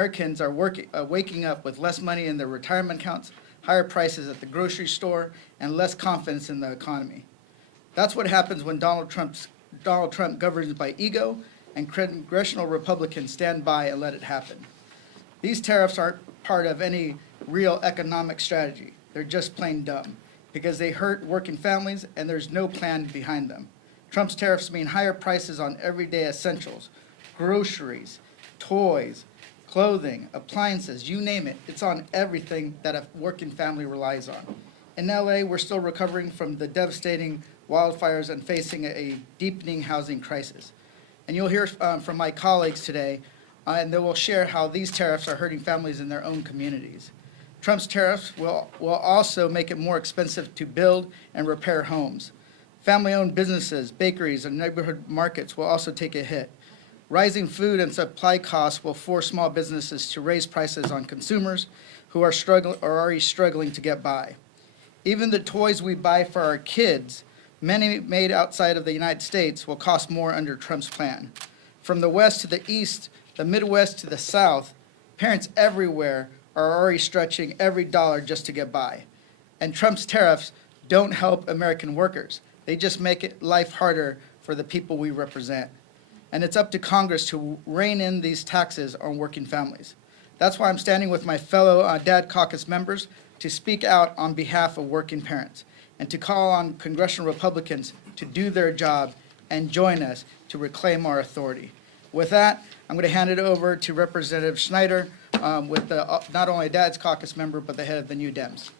Americans are waking up with less money in their retirement accounts, higher prices at the grocery store, and less confidence in the economy. That's what happens when Donald Trump governs by ego and congressional Republicans stand by and let it happen. These tariffs aren't part of any real economic strategy. They're just plain dumb because they hurt working families and there's no plan behind them. Trump's tariffs mean higher prices on everyday essentials, groceries, toys, clothing, appliances, you name it. It's on everything that a working family relies on. In LA, we're still recovering from the devastating wildfires and facing a deepening housing crisis. And you'll hear from my colleagues today, and they will share how these tariffs are hurting families in their own communities. Trump's tariffs will also make it more expensive to build and repair homes. Family-owned businesses, bakeries, and neighborhood markets will also take a hit. Rising food and supply costs will force small businesses to raise prices on consumers who are already struggling to get by. Even the toys we buy for our kids, many made outside of the United States, will cost more under Trump's plan. From the West to the East, the Midwest to the South, parents everywhere are already stretching every dollar just to get by. And Trump's tariffs don't help American workers. They just make it life harder for the people we represent. And it's up to Congress to rein in these taxes on working families. That's why I'm standing with my fellow Dad Caucus members to speak out on behalf of working parents and to call on Congressional Republicans to do their job and join us to reclaim our authority. With that, I'm going to hand it over to Representative Schneider, with not only a Dad's Caucus member, but the head of the New Dems.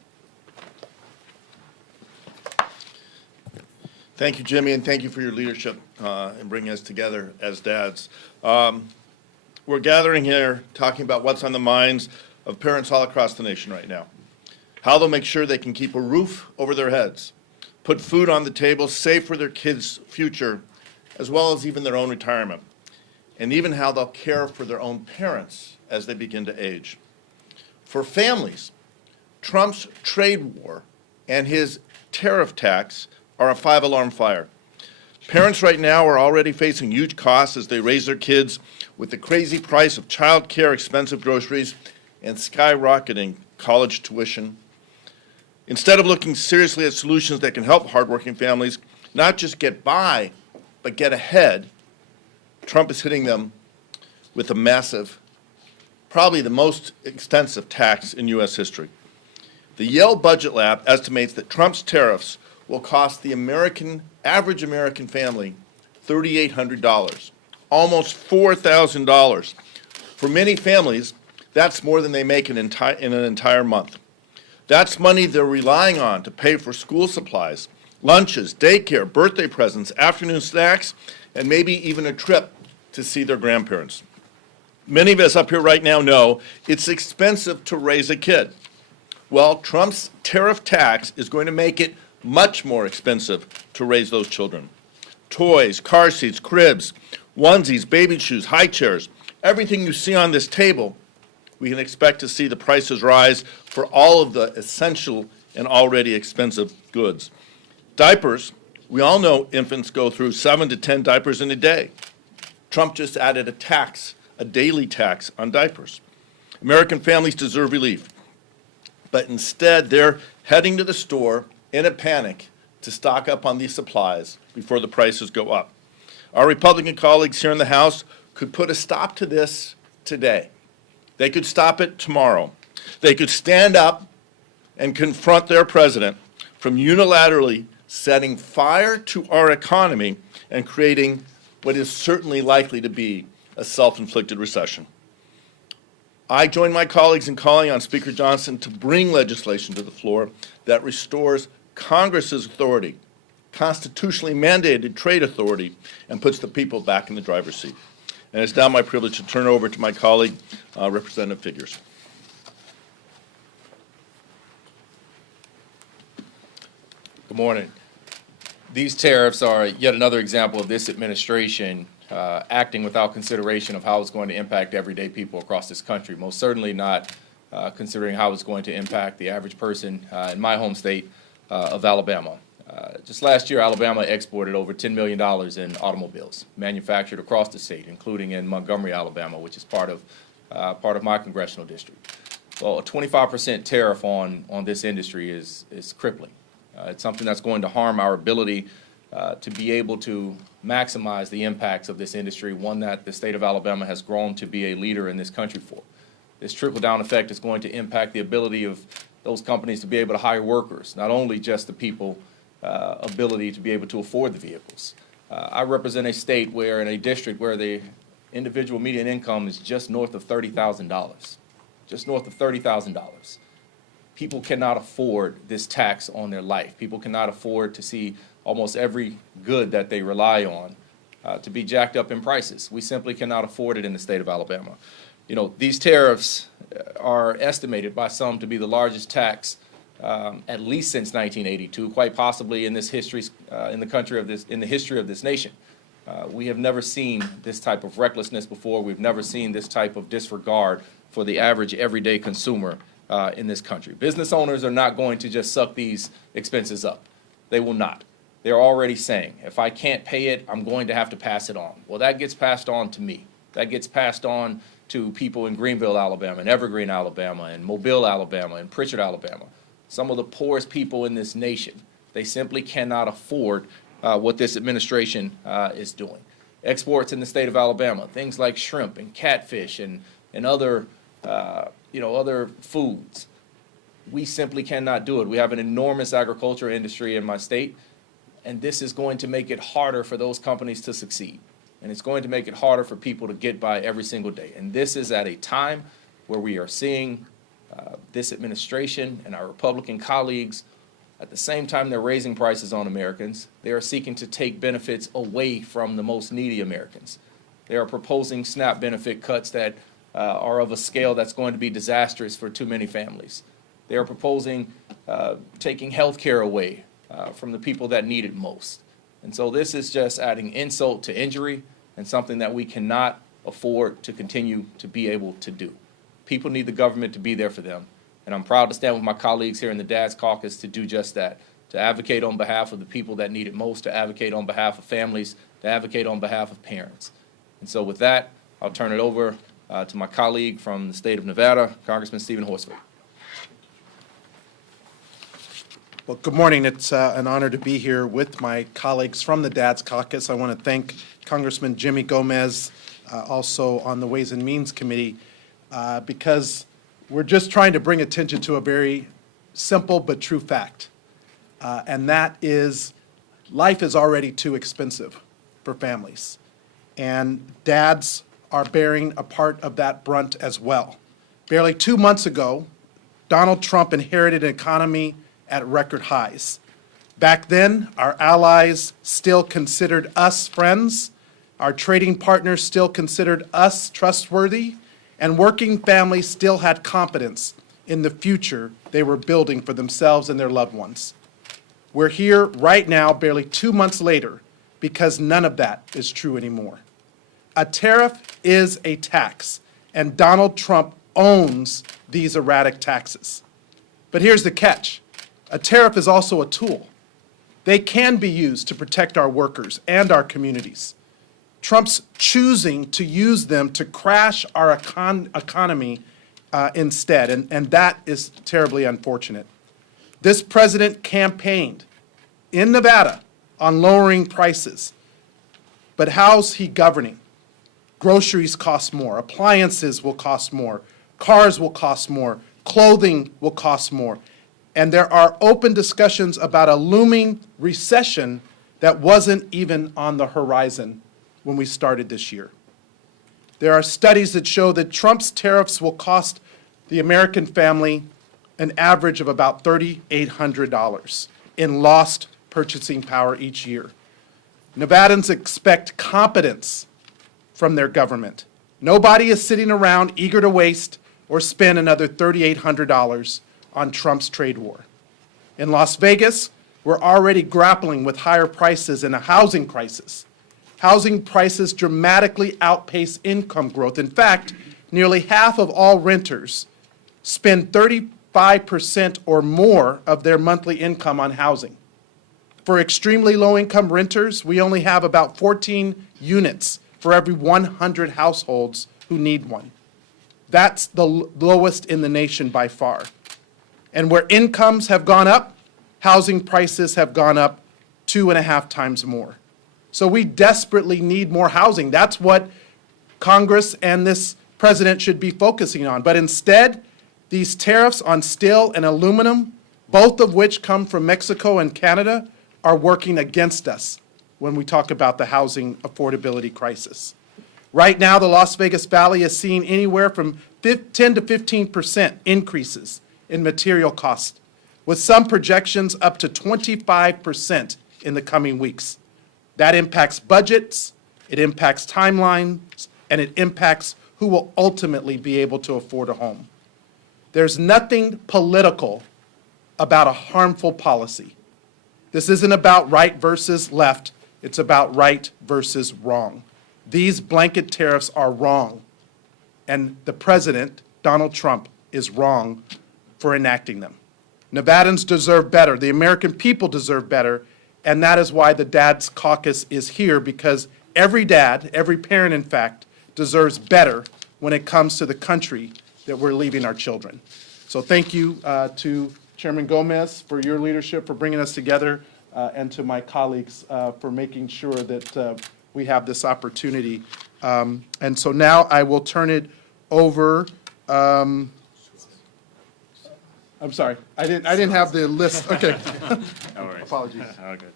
Thank you, Jimmy, and thank you for your leadership in bringing us together as dads. We're gathering here talking about what's on the minds of parents all across the nation right now. How they'll make sure they can keep a roof over their heads, put food on the table, save for their kids' future, as well as even their own retirement, and even how they'll care for their own parents as they begin to age. For families, Trump's trade war and his tariff tax are a five-alarm fire. Parents right now are already facing huge costs as they raise their kids with the crazy price of child care, expensive groceries, and skyrocketing college tuition. Instead of looking seriously at solutions that can help hardworking families not just get by, but get ahead, Trump is hitting them with a massive, probably the most extensive tax in U.S. history. The Yale Budget Lab estimates that Trump's tariffs will cost the average American family $3,800, almost $4,000. For many families, that's more than they make in an entire month. That's money they're relying on to pay for school supplies, lunches, daycare, birthday presents, afternoon snacks, and maybe even a trip to see their grandparents. Many of us up here right now know it's expensive to raise a kid. Well, Trump's tariff tax is going to make it much more expensive to raise those children. Toys, car seats, cribs, onesies, baby shoes, high chairs, everything you see on this table, we can expect to see the prices rise for all of the essential and already expensive goods. Diapers, we all know infants go through 7 to 10 diapers in a day. Trump just added a tax, a daily tax on diapers. American families deserve relief, but instead they're heading to the store in a panic to stock up on these supplies before the prices go up. Our Republican colleagues here in the House could put a stop to this today. They could stop it tomorrow. They could stand up and confront their president from unilaterally setting fire to our economy and creating what is certainly likely to be a self-inflicted recession. I join my colleagues in calling on Speaker Johnson to bring legislation to the floor that restores Congress's authority, constitutionally mandated trade authority, and puts the people back in the driver's seat. And it's now my privilege to turn over to my colleague, Representative Figures. Good morning. These tariffs are yet another example of this administration acting without consideration of how it's going to impact everyday people across this country, most certainly not considering how it's going to impact the average person in my home state of Alabama. Just last year, Alabama exported over $10 million in automobiles manufactured across the state, including in Montgomery, Alabama, which is part of part of my congressional district. Well, a 25% tariff on this industry is crippling. It's something that's going to harm our ability to be able to maximize the impacts of this industry, one that the state of Alabama has grown to be a leader in this country for. This trickle-down effect is going to impact the ability of those companies to be able to hire workers, not only just the people ability to be able to afford the vehicles. I represent a state where, in a district where the individual median income is just north of $30,000, just north of $30,000. People cannot afford this tax on their life. People cannot afford to see almost every good that they rely on to be jacked up in prices. We simply cannot afford it in the state of Alabama. You know, these tariffs are estimated by some to be the largest tax at least since 1982, quite possibly in this history, in the history of this nation. We have never seen this type of recklessness before. We've never seen this type of disregard for the average everyday consumer in this country. Business owners are not going to just suck these expenses up. They will not. They're already saying, if I can't pay it, I'm going to have to pass it on. Well, that gets passed on to me. That gets passed on to people in Greenville, Alabama, and Evergreen, Alabama, and Mobile, Alabama, and Pritchard, Alabama. Some of the poorest people in this nation. They simply cannot afford what this administration is doing. Exports in the state of Alabama, things like shrimp and catfish and other, other foods. We simply cannot do it. We have an enormous agriculture industry in my state, and this is going to make it harder for those companies to succeed. And it's going to make it harder for people to get by every single day. And this is at a time where we are seeing this administration and our Republican colleagues, at the same time they're raising prices on Americans, they are seeking to take benefits away from the most needy Americans. They are proposing SNAP benefit cuts that are of a scale that's going to be disastrous for too many families. They are proposing taking health care away from the people that need it most. And so this is just adding insult to injury and something that we cannot afford to continue to be able to do. People need the government to be there for them. And I'm proud to stand with my colleagues here in the Dad's Caucus to do just that, to advocate on behalf of the people that need it most, to advocate on behalf of families, to advocate on behalf of parents. And so with that, I'll turn it over to my colleague from the state of Nevada, Congressman Stephen Horsford. Well, good morning. It's an honor to be here with my colleagues from the Dad's Caucus. I want to thank Congressman Jimmy Gomez, also on the Ways and Means Committee, because we're just trying to bring attention to a very simple but true fact, and that is life is already too expensive for families, and dads are bearing a part of that brunt as well. Barely 2 months ago, Donald Trump inherited an economy at record highs. Back then, our allies still considered us friends, our trading partners still considered us trustworthy, and working families still had confidence in the future they were building for themselves and their loved ones. We're here right now, barely 2 months later, because none of that is true anymore. A tariff is a tax, and Donald Trump owns these erratic taxes. But here's the catch. A tariff is also a tool. They can be used to protect our workers and our communities. Trump's choosing to use them to crash our economy instead, and that is terribly unfortunate. This president campaigned in Nevada on lowering prices, but how's he governing? Groceries cost more, appliances will cost more, cars will cost more, clothing will cost more. And there are open discussions about a looming recession that wasn't even on the horizon when we started this year. There are studies that show that Trump's tariffs will cost the American family an average of about $3,800 in lost purchasing power each year. Nevadans expect competence from their government. Nobody is sitting around eager to waste or spend another $3,800 on Trump's trade war. In Las Vegas, we're already grappling with higher prices and a housing crisis. Housing prices dramatically outpace income growth. In fact, nearly half of all renters spend 35% or more of their monthly income on housing. For extremely low-income renters, we only have about 14 units for every 100 households who need one. That's the lowest in the nation by far. And where incomes have gone up, housing prices have gone up 2.5 times more. So we desperately need more housing. That's what Congress and this president should be focusing on. But instead, these tariffs on steel and aluminum, both of which come from Mexico and Canada, are working against us when we talk about the housing affordability crisis. Right now, the Las Vegas Valley is seeing anywhere from 10 to 15% increases in material costs, with some projections up to 25% in the coming weeks. That impacts budgets, it impacts timelines, and it impacts who will ultimately be able to afford a home. There's nothing political about a harmful policy. This isn't about right versus left, it's about right versus wrong. These blanket tariffs are wrong, and the president, Donald Trump, is wrong for enacting them. Nevadans deserve better, the American people deserve better, and that is why the Dads Caucus is here, because every dad, every parent in fact, deserves better when it comes to the country that we're leaving our children. So thank you to Chairman Gomez for your leadership, for bringing us together, and to my colleagues for making sure that we have this opportunity. And so now I will turn it over. I'm sorry, I didn't have the list. Okay. No worries. Apologies. Oh, good.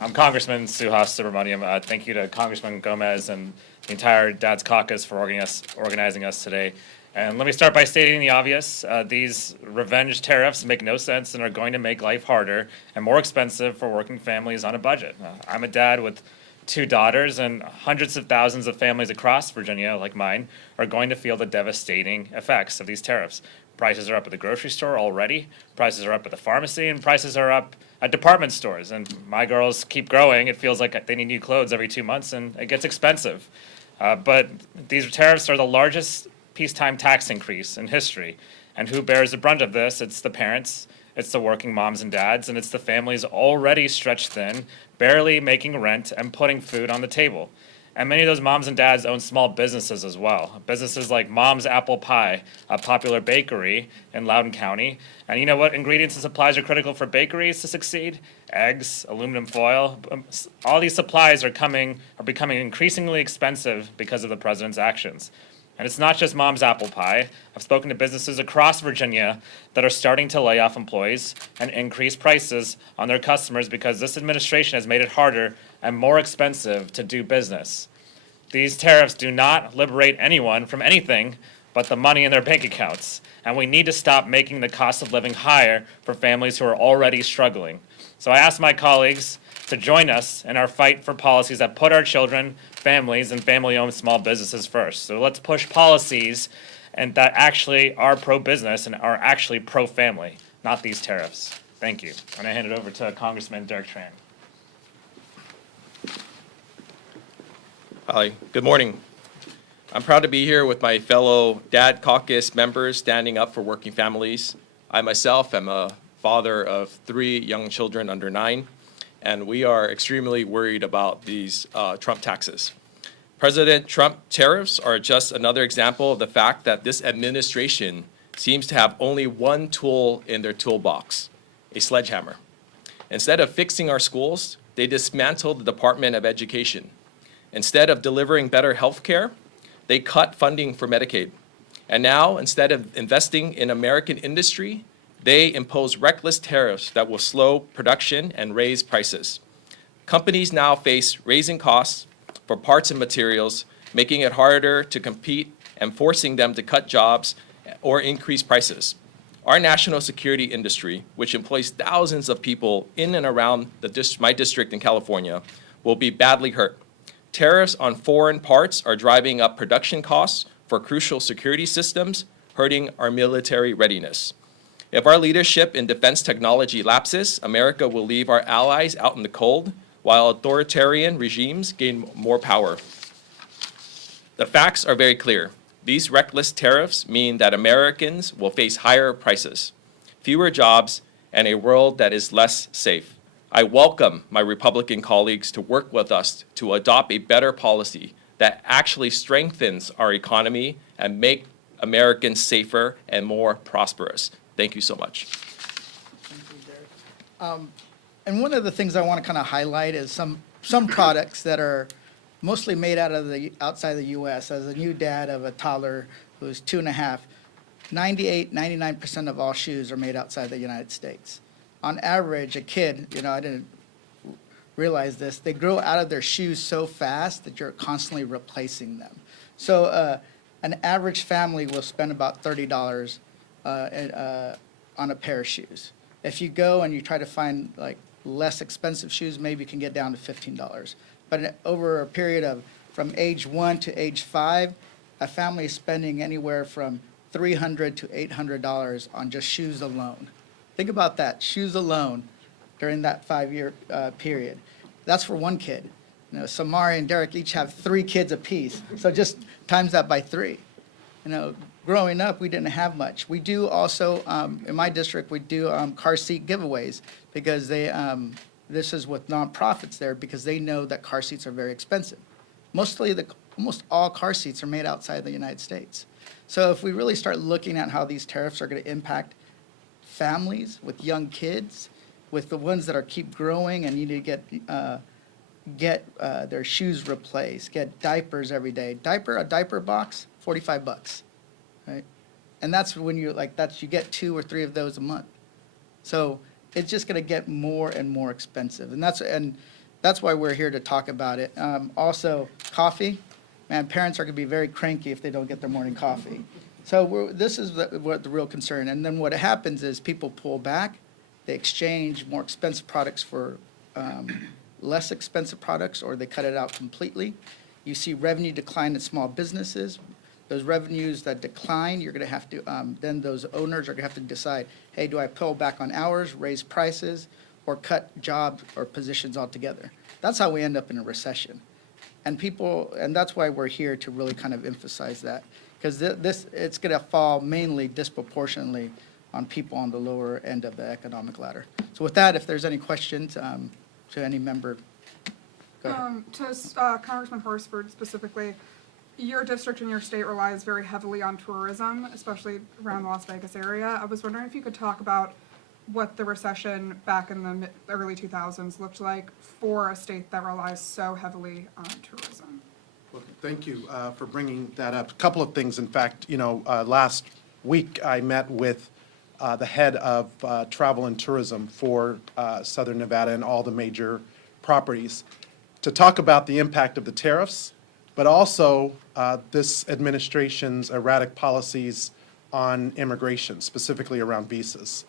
I'm Congressman Suhas Subramaniam. Thank you to Congressman Gomez and the entire Dad's Caucus for organizing us today. And let me start by stating the obvious. These revenge tariffs make no sense and are going to make life harder and more expensive for working families on a budget. I'm a dad with 2 daughters, and hundreds of thousands of families across Virginia, like mine, are going to feel the devastating effects of these tariffs. Prices are up at the grocery store already, prices are up at the pharmacy, and prices are up at department stores. And my girls keep growing. It feels like they need new clothes every 2 months, and it gets expensive. But these tariffs are the largest peacetime tax increase in history. And who bears the brunt of this? It's the parents, it's the working moms and dads, and it's the families already stretched thin, barely making rent and putting food on the table. And many of those moms and dads own small businesses as well. Businesses like Mom's Apple Pie, a popular bakery in Loudoun County. And you know what ingredients and supplies are critical for bakeries to succeed? Eggs, aluminum foil. All these supplies are becoming increasingly expensive because of the president's actions. And it's not just Mom's Apple Pie. I've spoken to businesses across Virginia that are starting to lay off employees and increase prices on their customers because this administration has made it harder and more expensive to do business. These tariffs do not liberate anyone from anything but the money in their bank accounts. And we need to stop making the cost of living higher for families who are already struggling. So I ask my colleagues to join us in our fight for policies that put our children, families, and family-owned small businesses first. So let's push policies and that actually are pro-business and are actually pro-family, not these tariffs. Thank you. And I hand it over to Congressman Derek Tran. Hi, good morning. I'm proud to be here with my fellow Dad Caucus members standing up for working families. I myself am a father of 3 young children under 9, and we are extremely worried about these Trump taxes. President Trump tariffs are just another example of the fact that this administration seems to have only one tool in their toolbox, a sledgehammer. Instead of fixing our schools, they dismantled the Department of Education. Instead of delivering better health care, they cut funding for Medicaid. And now, instead of investing in American industry, they impose reckless tariffs that will slow production and raise prices. Companies now face raising costs for parts and materials, making it harder to compete and forcing them to cut jobs or increase prices. Our national security industry, which employs thousands of people in and around my district in California, will be badly hurt. Tariffs on foreign parts are driving up production costs for crucial security systems, hurting our military readiness. If our leadership in defense technology lapses, America will leave our allies out in the cold, while authoritarian regimes gain more power. The facts are very clear. These reckless tariffs mean that Americans will face higher prices, fewer jobs, and a world that is less safe. I welcome my Republican colleagues to work with us to adopt a better policy that actually strengthens our economy and make Americans safer and more prosperous. Thank you so much. And one of the things I want to kind of highlight is some products that are mostly made outside the U.S. As a new dad of a toddler who's 2.5, 99% of all shoes are made outside the United States. On average, a kid, I didn't realize this, they grow out of their shoes so fast that you're constantly replacing them. So an average family will spend about $30 on a pair of shoes. If you go and you try to find like less expensive shoes, maybe you can get down to $15. But over a period of from age 1 to age 5, a family is spending anywhere from $300 to $800 on just shoes alone. Think about that, shoes alone during that 5-year period. That's for one kid. Samari and Derek each have 3 kids apiece, so just times that by 3. Growing up, we didn't have much. We do also, in my district, we do car seat giveaways because this is with nonprofits there because they know that car seats are very expensive. Almost all car seats are made outside the United States. So if we really start looking at how these tariffs are going to impact families with young kids, with the ones that keep growing and need to get their shoes replaced, get diapers every day. A diaper box, $45, right? And that's when you get 2 or 3 of those a month. So it's just going to get more and more expensive, and that's why we're here to talk about it. Also, coffee. Man, parents are going to be very cranky if they don't get their morning coffee. So this is what the real concern. And then what happens is people pull back, they exchange more expensive products for less expensive products, or they cut it out completely. You see revenue decline in small businesses. Those revenues that decline, you're going to have to, then those owners are going to have to decide, hey, do I pull back on hours, raise prices, or cut jobs or positions altogether? That's how we end up in a recession. And that's why we're here to really kind of emphasize that, because it's going to fall mainly disproportionately on people on the lower end of the economic ladder. So with that, if there's any questions to any member, go ahead. To Congressman Horsford specifically, your district and your state relies very heavily on tourism, especially around the Las Vegas area. I was wondering if you could talk about what the recession back in the early 2000s looked like for a state that relies so heavily on tourism. Well, thank you for bringing that up. A couple of things, in fact, last week I met with the head of travel and tourism for Southern Nevada and all the major properties to talk about the impact of the tariffs, but also this administration's erratic policies on immigration, specifically around visas.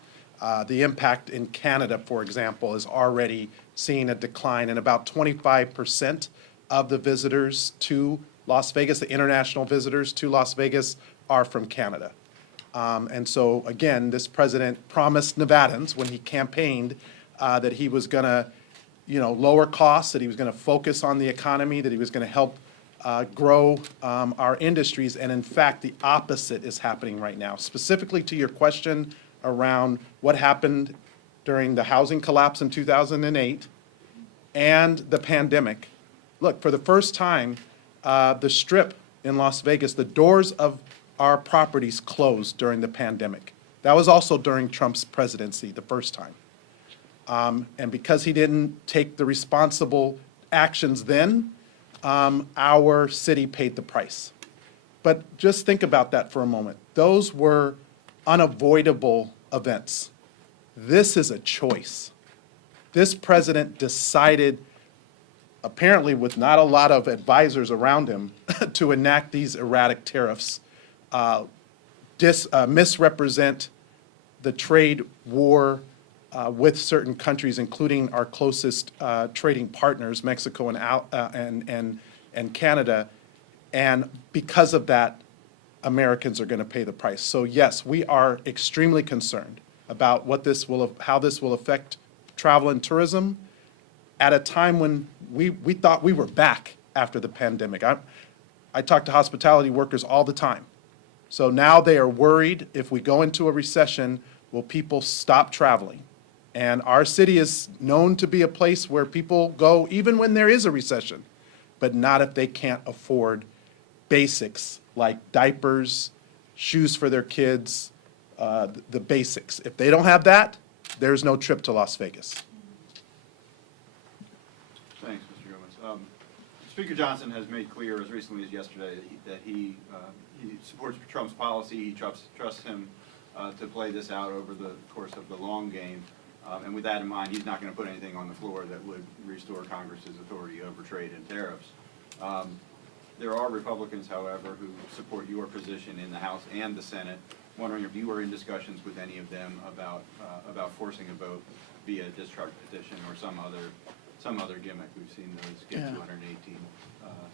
The impact in Canada, for example, is already seeing a decline, and about 25% of the visitors to Las Vegas, the international visitors to Las Vegas, are from Canada. And so, again, this president promised Nevadans when he campaigned that he was going to, lower costs, that he was going to focus on the economy, that he was going to help grow our industries, and in fact, the opposite is happening right now. Specifically to your question around what happened during the housing collapse in 2008 and the pandemic. Look, for the first time, the Strip in Las Vegas, the doors of our properties closed during the pandemic. That was also during Trump's presidency, the first time. And because he didn't take the responsible actions then, our city paid the price. But just think about that for a moment. Those were unavoidable events. This is a choice. This president decided, apparently with not a lot of advisors around him, to enact these erratic tariffs, misrepresent the trade war with certain countries, including our closest trading partners, Mexico and Canada. And because of that, Americans are going to pay the price. So yes, we are extremely concerned about how this will affect travel and tourism at a time when we thought we were back after the pandemic. I talk to hospitality workers all the time. So now they are worried, if we go into a recession, will people stop traveling? And our city is known to be a place where people go even when there is a recession, but not if they can't afford basics like diapers, shoes for their kids, the basics. If they don't have that, there's no trip to Las Vegas. Thanks, Mr. Gomez. Speaker Johnson has made clear as recently as yesterday that he supports Trump's policy. He trusts him to play this out over the course of the long game. And with that in mind, he's not going to put anything on the floor that would restore Congress's authority over trade and tariffs. There are Republicans, however, who support your position in the House and the Senate. Wondering if you were in discussions with any of them about forcing a vote via discharge petition or some other gimmick. We've seen those get Yeah. 218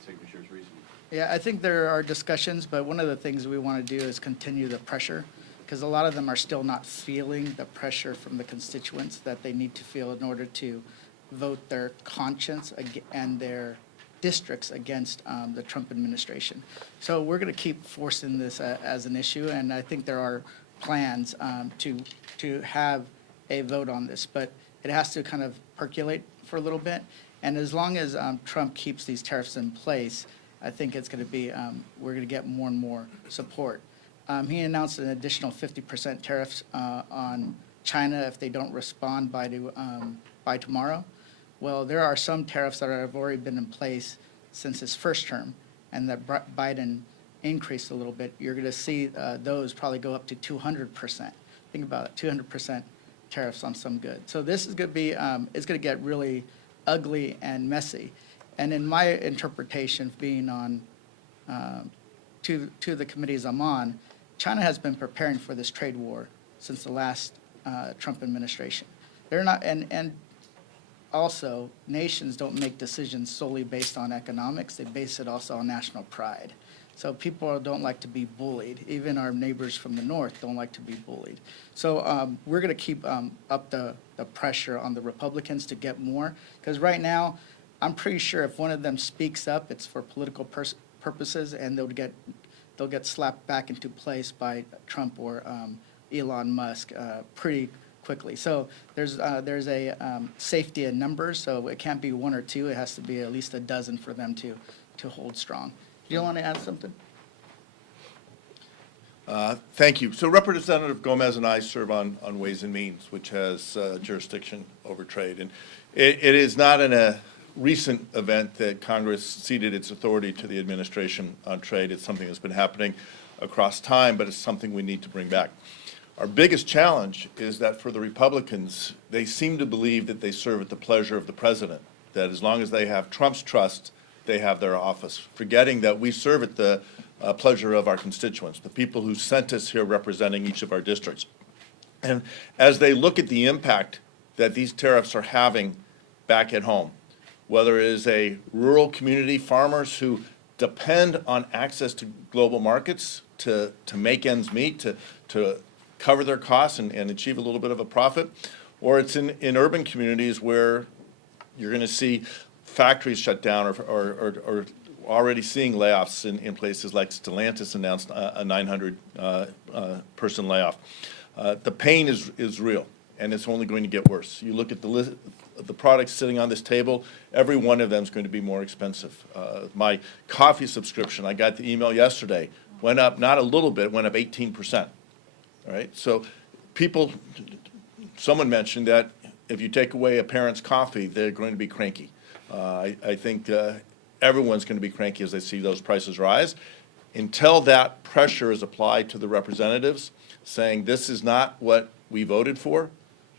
signatures recently. Yeah, I think there are discussions, but one of the things we want to do is continue the pressure, because a lot of them are still not feeling the pressure from the constituents that they need to feel in order to vote their conscience and their districts against the Trump administration. So we're going to keep forcing this as an issue, and I think there are plans to have a vote on this, but it has to kind of percolate for a little bit. And as long as Trump keeps these tariffs in place, I think it's going to be, we're going to get more and more support. He announced an additional 50% tariffs on China if they don't respond by tomorrow. Well, there are some tariffs that have already been in place since his first term, and that Biden increased a little bit. You're going to see those probably go up to 200%. Think about it, 200% tariffs on some goods. So this is going to be, it's going to get really ugly and messy. And in my interpretation, being on to the committees I'm on, China has been preparing for this trade war since the last Trump administration. They're not, and also, nations don't make decisions solely based on economics. They base it also on national pride. So people don't like to be bullied. Even our neighbors from the north don't like to be bullied. So we're going to keep up the pressure on the Republicans to get more. Because right now, I'm pretty sure if one of them speaks up, it's for political purposes, and they'll get slapped back into place by Trump or Elon Musk pretty quickly. So there's a safety in numbers, so it can't be one or two. It has to be at least a dozen for them to hold strong. Do you want to add something? Thank you. So Representative Gomez and I serve on Ways and Means, which has jurisdiction over trade. And it is not in a recent event that Congress ceded its authority to the administration on trade. It's something that's been happening across time, but it's something we need to bring back. Our biggest challenge is that for the Republicans, they seem to believe that they serve at the pleasure of the president, that as long as they have Trump's trust, they have their office, forgetting that we serve at the pleasure of our constituents, the people who sent us here representing each of our districts. And as they look at the impact that these tariffs are having back at home, whether it is a rural community, farmers who depend on access to global markets to make ends meet, to cover their costs and achieve a little bit of a profit, or it's in urban communities where you're going to see factories shut down or already seeing layoffs in places like Stellantis announced a 900 person layoff. The pain is real, and it's only going to get worse. You look at the list of the products sitting on this table, every one of them is going to be more expensive. My coffee subscription, I got the email yesterday, went up not a little bit, went up 18%. All right, so someone mentioned that if you take away a parent's coffee, they're going to be cranky. I think everyone's going to be cranky as they see those prices rise. Until that pressure is applied to the representatives, saying this is not what we voted for.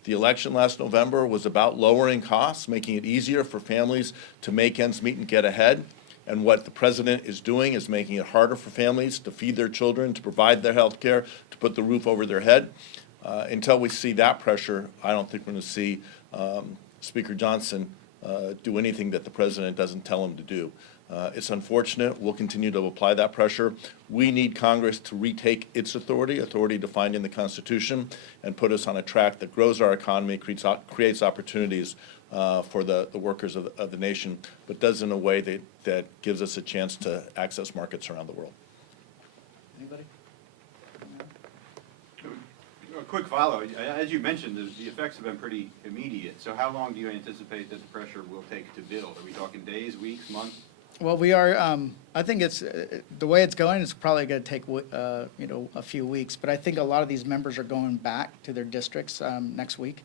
The election last November was about lowering costs, making it easier for families to make ends meet and get ahead. And what the president is doing is making it harder for families to feed their children, to provide their health care, to put the roof over their head. Until we see that pressure, I don't think we're going to see Speaker Johnson do anything that the president doesn't tell him to do. It's unfortunate. We'll continue to apply that pressure. We need Congress to retake its authority defined in the Constitution, and put us on a track that grows our economy, creates opportunities for the workers of the nation, but does in a way that gives us a chance to access markets around the world. Anybody? A quick follow. As you mentioned, the effects have been pretty immediate. So how long do you anticipate this pressure will take to build? Are we talking days, weeks, months? Well, we are, I think it's, the way it's going, it's probably going to take, a few weeks. But I think a lot of these members are going back to their districts next week.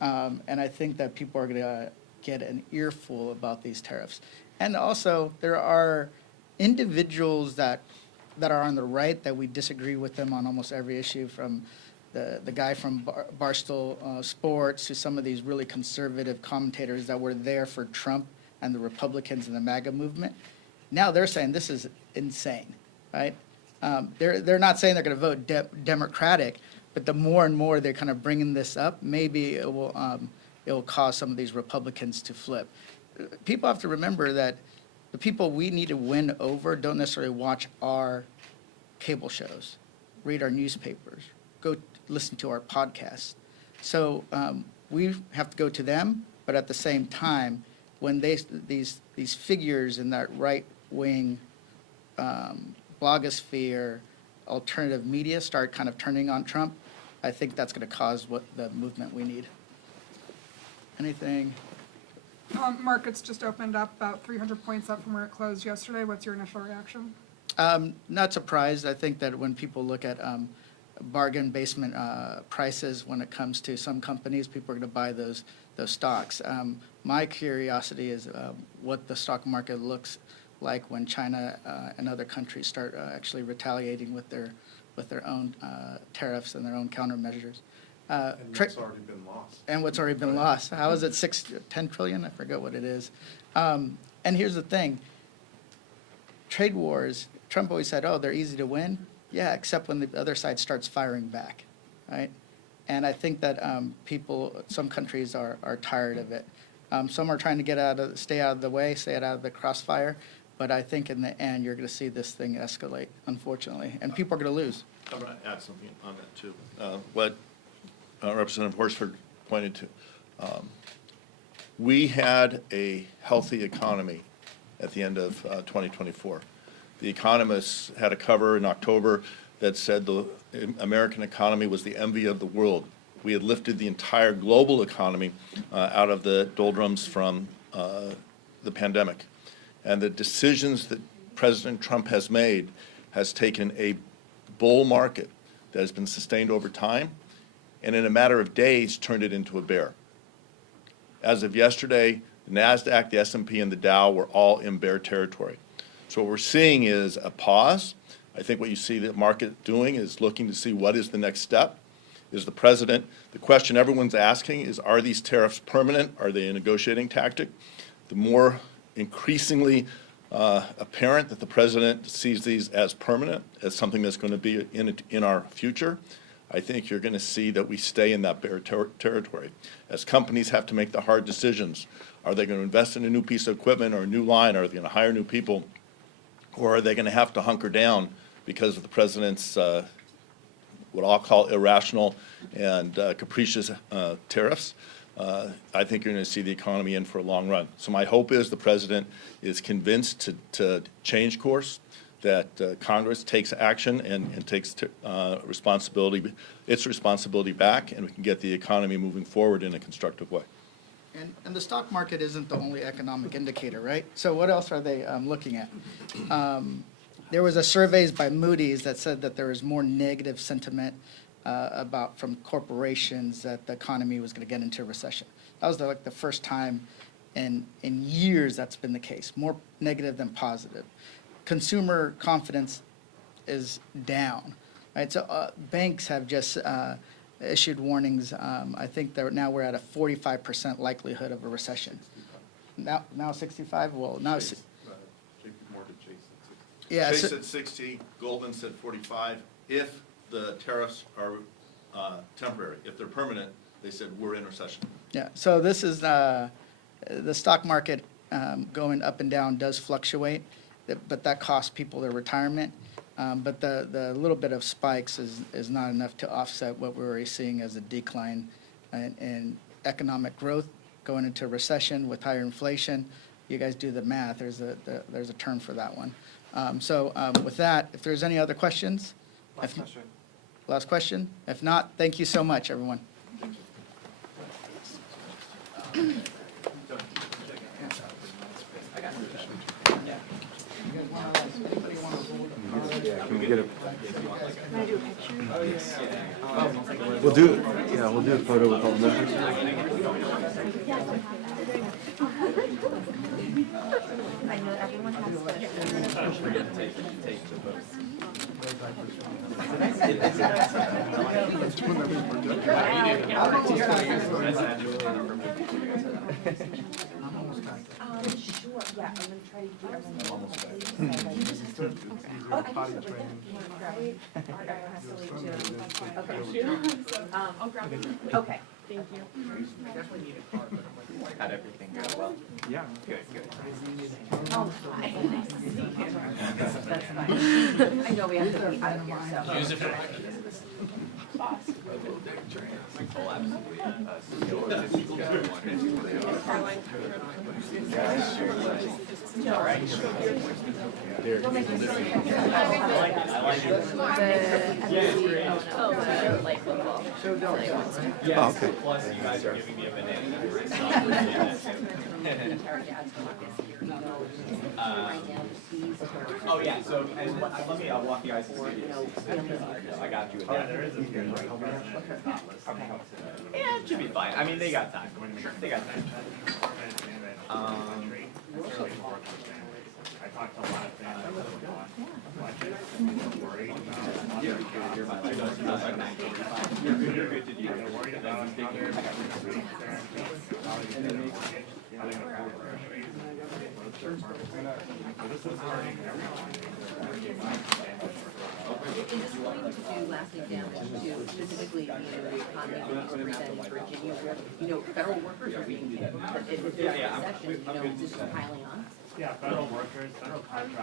And I think that people are going to get an earful about these tariffs. And also, there are individuals that are on the right that we disagree with them on almost every issue, from the guy from Barstool Sports to some of these really conservative commentators that were there for Trump and the Republicans and the MAGA movement. Now they're saying this is insane, right? They're not saying they're going to vote Democratic, but the more and more they're kind of bringing this up, maybe it will cause some of these Republicans to flip. People have to remember that the people we need to win over don't necessarily watch our cable shows, read our newspapers, go listen to our podcasts. So we have to go to them, but at the same time, when these figures in that right-wing blogosphere, alternative media start kind of turning on Trump, I think that's going to cause what the movement we need. Anything? Markets just opened up about 300 points up from where it closed yesterday. What's your initial reaction? Not surprised. I think that when people look at bargain basement prices when it comes to some companies, people are going to buy those stocks. My curiosity is what the stock market looks like when China and other countries start actually retaliating with their own tariffs and their own countermeasures. And what's already been lost. And what's already been lost. How is it 10 trillion? I forget what it is. And here's the thing. Trade wars, Trump always said, oh, they're easy to win. Yeah, except when the other side starts firing back, right? And I think that some countries are tired of it. Some are trying to stay out of the way, stay out of the crossfire. But I think in the end, you're going to see this thing escalate, unfortunately, and people are going to lose. I'm going to add something on that, too. What Representative Horsford pointed to. We had a healthy economy at the end of 2024. The economists had a cover in October that said the American economy was the envy of the world. We had lifted the entire global economy out of the doldrums from the pandemic. And the decisions that President Trump has made has taken a bull market that has been sustained over time, and in a matter of days turned it into a bear. As of yesterday, the NASDAQ, the S&P, and the Dow were all in bear territory. So what we're seeing is a pause. I think what you see the market doing is looking to see what is the next step. Is the president, the question everyone's asking is, are these tariffs permanent? Are they a negotiating tactic? The more increasingly apparent that the president sees these as permanent, as something that's going to be in our future, I think you're going to see that we stay in that bear territory. As companies have to make the hard decisions, are they going to invest in a new piece of equipment or a new line? Are they going to hire new people? Or are they going to have to hunker down because of the president's what I'll call irrational and capricious tariffs? I think you're going to see the economy in for a long run. So my hope is the president is convinced to change course, that Congress takes action and takes its responsibility back, and we can get the economy moving forward in a constructive way. And the stock market isn't the only economic indicator, right? So what else are they looking at? There was a surveys by Moody's that said that there was more negative sentiment from corporations that the economy was going to get into a recession. That was the first time in years that's been the case, more negative than positive. Consumer confidence is down, right? So banks have just issued warnings. I think now we're at a 45% likelihood of a recession. Now 65? Well, now. Yeah. Chase said 60, Goldman said 45. If the tariffs are temporary, if they're permanent, they said we're in recession. Yeah, so this is, the stock market going up and down does fluctuate, but that costs people their retirement. But the little bit of spikes is not enough to offset what we're already seeing as a decline in economic growth, going into recession with higher inflation. You guys do the math, there's a term for that one. With that, if there's any other questions? Last question? If not, thank you so much, everyone. We'll do a photo with all the members. I know everyone has sure, yeah, I'm gonna try to do everyone. Oh, I can do it with them. Right? I have to leave too. Okay, thank you. How'd everything go? Well, Oh, hi. Nice to see you. That's fine. I know we have to be out of here, so. Oh, okay. Oh, yeah, so, and let me, I'll walk you guys through it. I got you with that. Yeah, it should be fine. I mean, they got time. They got time. You're good to do. Is this going to do lasting damage to specifically, you know, the economy that you present in Virginia, where, federal workers are being hit? If there's a recession, is this piling on? Yeah, federal workers, federal contractors.